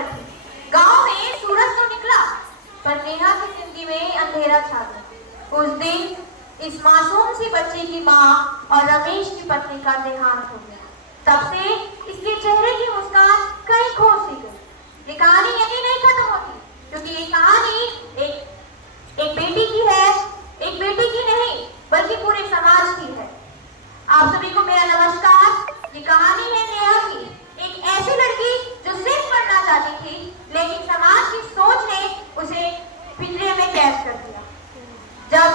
दोपहर थी। गांव में सूरज तो निकला, पर नेहा की जिंदगी में अंधेरा छा गया। उस दिन इस मासूम सी बच्ची की माँ और रमेश की पत्नी का देहांत हो गया। तब से इसके चेहरे की मुस्कान कहीं खो सी गई। ये कहानी यहीं नहीं खत्म होती, क्योंकि ये कहानी एक बेटी की है, एक बेटी की नहीं बल्कि पूरे समाज की है। आप सभी को मेरा नमस्कार। ये कहानी है नेहा की, एक ऐसी लड़की जो सिर्फ पढ़ना चाहती थी, लेकिन समाज की सोच ने उसे पिंजरे में कैद कर दिया। जब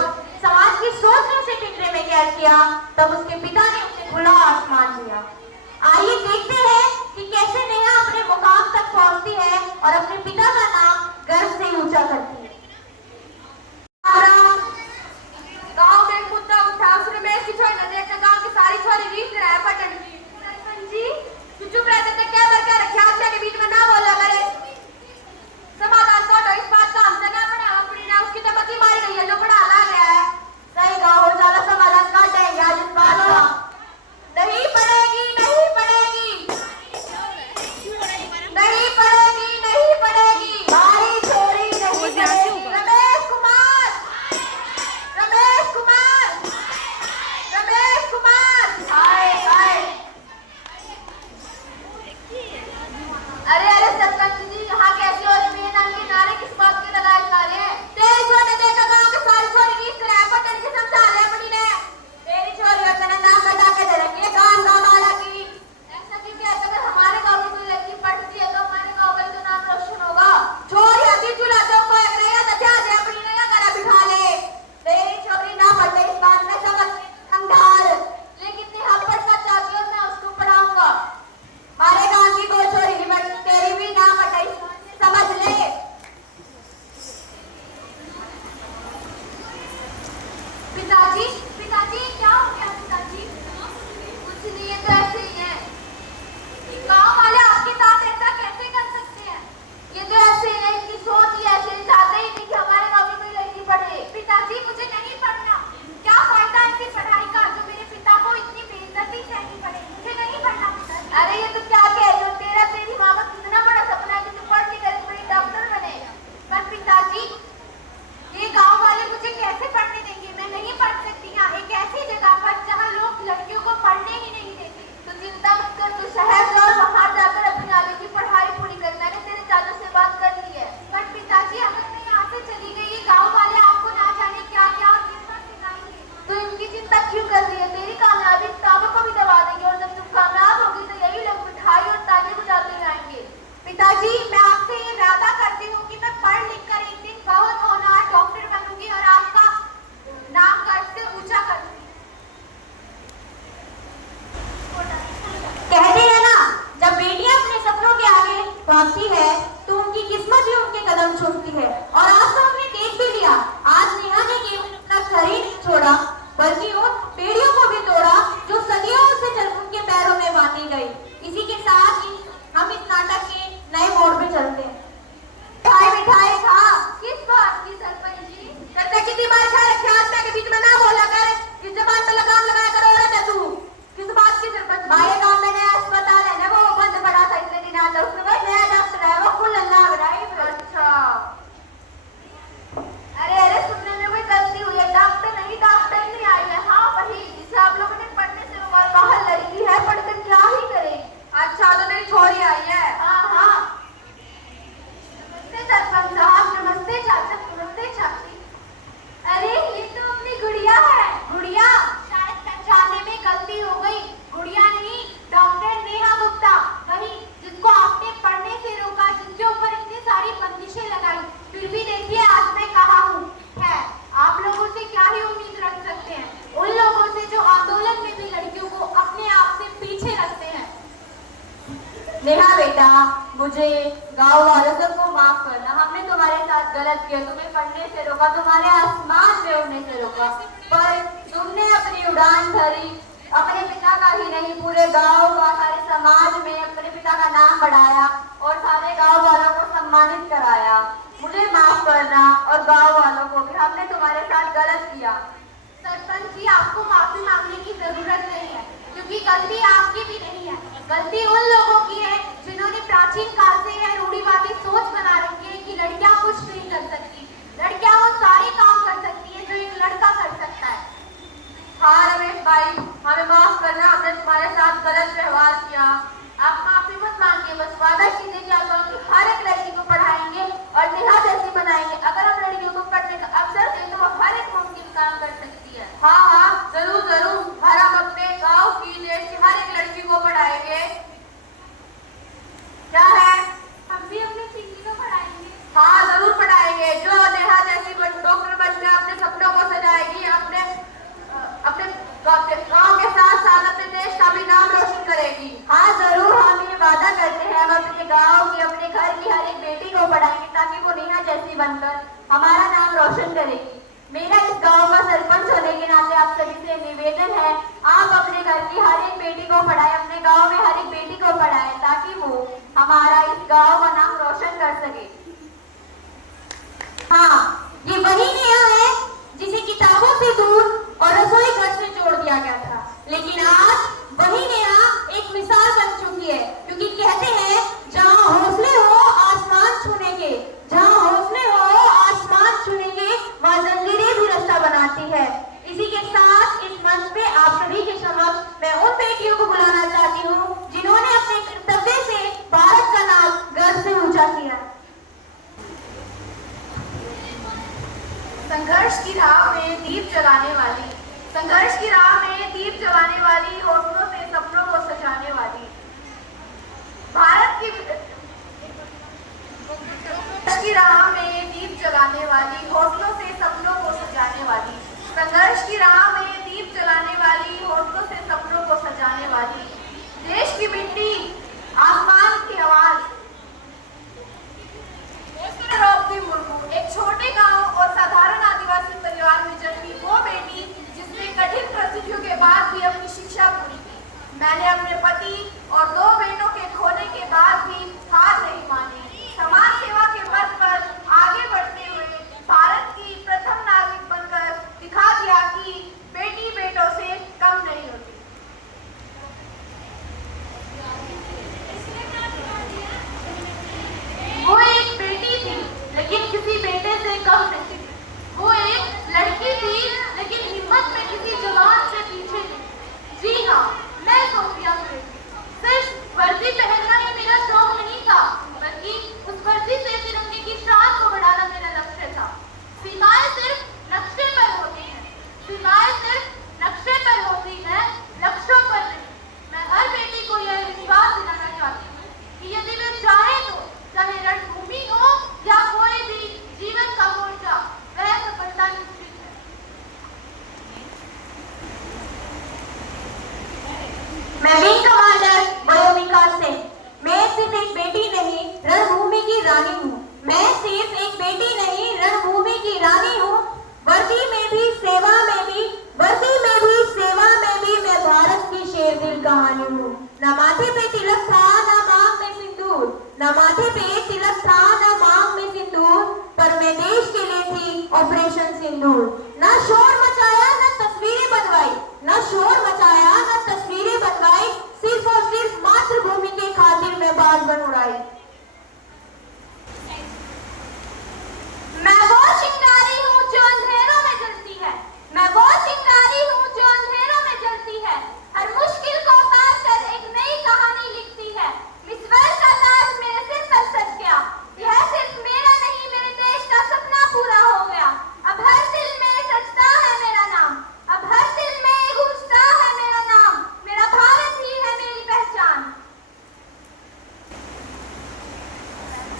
समाज की सोच ने उसे पिंजरे में कैद किया, तब उसके पिता ने उसे खुला आसमान दिया। आइए देखते हैं कि कैसे नेहा अपने मुकाम तक पहुंचती है और अपने पिता का नाम गर्व से ऊंचा करती है। गांव में मुद्दा उठा, उसने मैं इसकी छोरी न देखकर गांव की सारी छोरी रीत रहा पटन की। सरपंच जी, तू चुप रहते थे, क्या कर रखे आदमी के बीच में ना बोला करे। समाधान तो इस बात का हमसे ना पड़ा, अपनी ना उसकी तो मती मारी गई है, जो पढ़ा ला गया है। सही गाँव ज्यादा समाधान काट देंगे आज इस बात का। नहीं पड़ेगी, नहीं पड़ेगी, नहीं पड़ेगी, नहीं पड़ेगी, हमारी छोरी नहीं पड़ेगी। रमेश कुमार, रमेश कुमार, रमेश कुमार, हाय हाय। अरे सरपंच जी, यहाँ कैसी हो रही है की नारे, किस बात की लड़ाई ला रहे हैं? तेरी छोटे देखा गाँव के सारी छोरी रीत कराया पटन के समझा ले अपनी ने। तेरी छोरी और मैंने नाक कटा के दे रखी है गाँव वाला की। ऐसा क्यों कहते? अगर हमारे गांव की कोई लड़की पढ़ती है तो हमारे गांव का तो नाम रोशन होगा। छोरी अभी चूल्हा चौको एक रही है तो क्या दे अपनी ने करा बिठा ले। तेरी छोरी ना पढ़े इस बात में समझ अंधार, लेकिन नेहा पढ़ना चाहती है, मैं उसको पढ़ाऊंगा। हमारे गाँव की कोई छोरी नहीं पढ़ती, तेरी भी ना पढ़े समझ ले। पिताजी, पिताजी क्या हो गया पिताजी? कुछ नहीं, ये तो ऐसे ही है। गांव वाले आपके साथ ऐसा कैसे कर सकते हैं? ये तो ऐसे ही है, इनकी सोच ही ऐसे, चाहते ही नहीं कि हमारे गांव में कोई लड़की पढ़े। पिताजी मुझे नहीं पढ़ना। क्या फायदा इनकी पढ़ाई का, जो मेरे पिता को इतनी बेइज्जती सहनी पड़े? मुझे नहीं पढ़ना पिताजी। अरे ये तो क्या कह रहे हो, तेरा तेरी माँ का कितना बड़ा सपना है कि तू पढ़ लिख कर बड़ी डॉक्टर बने। पर पिताजी, ये गांव वाले मुझे कैसे पढ़ने देंगे? मैं नहीं पढ़ सकती यहाँ एक ऐसी जगह पर जहाँ लोग लड़कियों को पढ़ने ही नहीं देते। तो चिंता मत कर, तू शहर जा और वहाँ जाकर अपनी आगे की पढ़ाई पूरी कर। मैंने तेरे चाचा से बात कर ली है। पर पिताजी, अगर मैं यहाँ से चली गई, ये गाँव वाले आपको ना जाने क्या क्या और किस बात सिखाएंगे। तो इनकी चिंता क्यों कर रही है? तेरी कामयाबी किताबों को भी दबा देंगे, और जब तुम कामयाब होगी तो यही लोग मिठाई और ताने बजाते जाएंगे। पिताजी, मैं आपसे ये वादा करती हूँ कि मैं पढ़ लिख कर एक दिन बहुत होनहार डॉक्टर बनूंगी और आपका नाम गर्व से ऊंचा करूंगी। कहते हैं ना, जब बेटियां अपने सपनों के आगे भागती है तो उनकी किस्मत भी उनके कदम चूमती है। और आज तो हमने देख भी लिया, आज नेहा ने केवल अपना शरीर नहीं छोड़ा, बल्कि उन पेड़ियों को भी तोड़ा जो सदियों से चल उनके पैरों में बांधी गई। इसी के साथ ही हम इस नाटक के नए मोड़ पे चलते हैं। मिठाई मिठाई खा। किस बात की सरपंच जी? करते कितनी बार खा रखे आत्मा के बीच में ना बोला कर। किस जबान पे लगाम लगाया कर औरत है तू। किस बात की सरपंच? हमारे गांव में नया अस्पताल है ना, वो बंद पड़ा था इतने दिन आता, उसमें भाई नया डॉक्टर है, वो खुल लग रहा है। अच्छा, अरे सुनने में कोई गलती हुई है। डॉक्टर नहीं, डॉक्टर नहीं आई है। हाँ वही जिसे आप लोगों ने पढ़ने से रुमाल बाहर लड़की है, पढ़कर क्या ही करे। अच्छा, तो मेरी छोरी आई है। हाँ हाँ, नमस्ते सरपंच साहब, नमस्ते चाचा, नमस्ते चाची। अरे ये तो अपनी गुड़िया है। गुड़िया? शायद पहचानने में गलती हो गई। गुड़िया नहीं, डॉक्टर नेहा गुप्ता, वही जिसको आपने पढ़ने से रोका, जिसके ऊपर इतनी सारी बंदिशें लगाई, फिर भी देखिए आज मैं कहाँ हूँ। है, आप लोगों से क्या ही उम्मीद रख सकते हैं, उन लोगों से जो आंदोलन में भी लड़कियों को अपने आप से पीछे रखते हैं। नेहा बेटा, मुझे गांव वालों सबको माफ करना, हमने तुम्हारे साथ गलत किया, तुम्हें पढ़ने से रोका, तुम्हारे आसमान में उड़ने से रोका, पर तुमने अपनी उड़ान भरी, अपने पिता का ही नहीं पूरे गांव का, सारे समाज में अपने पिता का नाम बढ़ाया और सारे गांव वालों को सम्मानित कराया। मुझे माफ करना और गांव वालों को भी, हमने तुम्हारे साथ गलत किया। सरपंच जी, आपको माफी मांगने की जरूरत नहीं है, क्योंकि गलती आपकी भी नहीं है, गलती उन लोगों की है जिन्होंने प्राचीन काल से यह रूढ़िवादी सोच बना रखी है कि लड़कियां कुछ नहीं कर सकती, लड़कियां वो सारे काम कर सकती है जो एक लड़का कर सकता है। हाँ रमेश भाई, हमें माफ करना, हमने तुम्हारे साथ गलत व्यवहार किया। आप माफी मत मांगिए, बस वादा कीजिए कि आप लोग हर एक लड़की को पढ़ाएंगे और नेहा जैसी बनाएंगे। अगर हम लड़कियों को पढ़ने का अवसर दें तो वो हर एक मुमकिन काम कर सकती है। हाँ हाँ, जरूर जरूर, हर हम अपने गाँव की, देश की हर एक लड़की को पढ़ाएंगे। क्या है? हम भी अपनी पिंकी को पढ़ाएंगे। हाँ जरूर पढ़ाएंगे, जो नेहा जैसी डॉक्टर बनकर अपने सपनों को सजाएगी, अपने गांव के साथ साथ अपने देश का भी नाम रोशन करेगी। हाँ जरूर, हम ये वादा करते हैं, हम अपने गांव की, अपने घर की हर एक बेटी को पढ़ाएंगे ताकि वो नेहा जैसी बनकर हमारा नाम रोशन करेगी। मेरा इस गांव का सरपंच होने के नाते आप सभी से निवेदन है, आप अपने घर की हर एक बेटी को पढ़ाएं, अपने गांव में हर एक बेटी को पढ़ाएं ताकि वो हमारा इस गांव का नाम रोशन कर सके। हाँ, ये वही नेहा है जिसे किताबों से दूर और रसोई घर से जोड़ दिया गया था, लेकिन आज वही नेहा एक मिसाल बन चुकी है, क्योंकि कहते हैं जहाँ हौसले हो आसमान छूने के, जहाँ हौसले हो आसमान छूने के, वहाँ जंजीरें भी रास्ता बनाती है। इसी के साथ इस मंच पे आप सभी के समक्ष मैं उन बेटियों को बुलाना चाहती हूँ जिन्होंने अपने कर्तव्य से भारत का नाम गर्व से ऊंचा किया। संघर्ष की राह में दीप जलाने वाली, संघर्ष की राह में दीप जलाने वाली, हौसलों से सपनों को सजाने वाली, भारत की संघर्ष की राह में दीप जलाने वाली, हौसलों से सपनों को सजाने वाली, संघर्ष की राह में दीप जलाने वाली, हौसलों से सपनों को सजाने वाली, देश की मिट्टी, आसमान की आवाज। द्रौपदी मुर्मू एक छोटे गांव और साधारण आदिवासी परिवार में जन्मी वो बेटी जिसने कठिन परिस्थितियों के बाद भी अपनी शिक्षा पूरी की। मैंने अपने पति और 2 बेटों के खोने के बाद भी हार नहीं मानी। समाज सेवा के पथ पर आगे बढ़ते हुए भारत की प्रथम नागरिक बनकर दिखा दिया कि बेटी बेटों से कम नहीं होती। वो एक बेटी थी लेकिन किसी बेटे से कम नहीं थी। वो एक लड़की थी लेकिन हिम्मत में किसी जवान से पीछे नहीं। जी हाँ, मैं सोफिया कुरैशी। सिर्फ वर्दी पहनना ही मेरा शौक नहीं था, बल्कि उस वर्दी से तिरंगे की शान को बढ़ाना मेरा लक्ष्य था। सीमाएं सिर्फ नक्शे पर होती हैं, सीमाएं सिर्फ नक्शे पर होती हैं, लक्ष्यों पर नहीं। मैं हर बेटी को यह विश्वास दिलाना चाहती हूँ कि यदि वे चाहे तो चाहे रणभूमि हो या कोई भी जीवन का मोर्चा, वह सफलता निश्चित है। मैं विंग कमांडर वयोमिका सिंह। मैं सिर्फ एक बेटी नहीं, रणभूमि की रानी हूँ। मैं सिर्फ एक बेटी नहीं, रणभूमि की रानी हूँ। वर्दी में भी सेवा में भी, वर्दी में भी सेवा में भी मैं भारत की शेर दिल कहानी हूँ। न माथे पे तिलक था न मांग में सिंदूर, न माथे पे तिलक था न मांग में सिंदूर, पर मैं देश के लिए थी ऑपरेशन सिंदूर। न शोर मचाया न तस्वीरें बनवाई, न शोर मचाया न तस्वीरें बनवाई, सिर्फ और सिर्फ मातृभूमि के खातिर मैं बाज बन उड़ाई। मैं वो चिंगारी हूँ जो अंधेरों में जलती है, मैं वो चिंगारी हूँ जो अंधेरों में जलती है, हर मुश्किल को पार कर एक नई कहानी लिखती है। मिस वर्ल्ड का ताज मेरे सिर पर सज गया, यह सिर्फ मेरा नहीं मेरे देश का सपना पूरा हो गया। अब हर दिल में सजता है मेरा नाम, अब हर दिल में गूंजता है मेरा नाम, मेरा भारत ही है मेरी पहचान।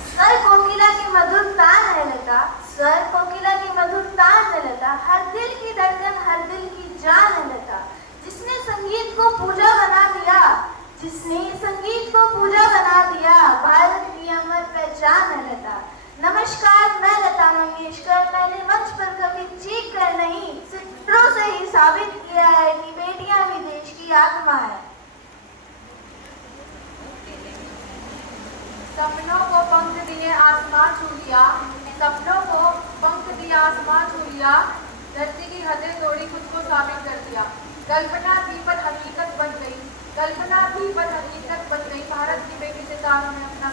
स्वर कोकिला की मधुर तान है लता, स्वर कोकिला की मधुर तान है लता, हर दिल की धड़कन हर दिल की जान है लता। जिसने संगीत को पूजा बना दिया, जिसने संगीत को पूजा बना दिया, भारत की अमर पहचान है लता। नमस्कार, मैं लता मंगेशकर। मैंने मंच पर कभी चीख कर नहीं, चित्रों से ही साबित किया है कि बेटियां भी देश की आत्मा है। सपनों को पंख दिए आसमां छू लिया, सपनों को पंख दिए आसमां छू लिया, धरती की हदें तोड़ी खुद को साबित कर दिया। कल्पना थी पर हकीकत बन गई, कल्पना थी पर हकीकत बन गई, भारत की बेटी से तारों ने अपना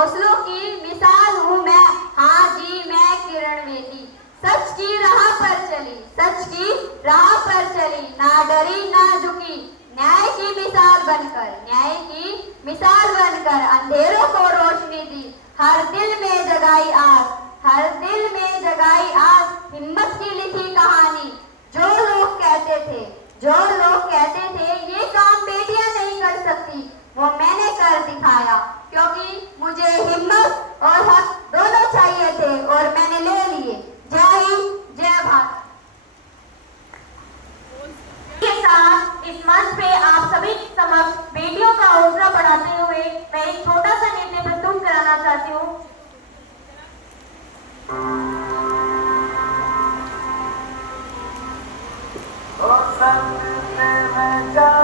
हौसलों की मिसाल हूँ मैं, हाँ जी मैं किरण बेदी। सच की राह पर चली, सच की राह पर चली, ना डरी ना झुकी, न्याय की मिसाल बनकर, न्याय की मिसाल बनकर अंधेरों को रोशनी दी। हर दिल में जगाई आस, हर दिल में जगाई आस, हिम्मत की लिखी कहानी। जो लोग कहते थे, जो लोग कहते थे ये काम बेटियां नहीं कर सकती, वो मैंने कर दिखाया, क्योंकि मुझे हिम्मत और हक दोनों चाहिए थे और मैंने ले लिए। जय हिंद, जय भारत। के साथ इस मंच पे आप सभी के समक्ष बेटियों का हौसला बढ़ाते हुए मैं एक छोटा सा नृत्य प्रस्तुत कराना चाहती हूँ। ओ संग में मैं जा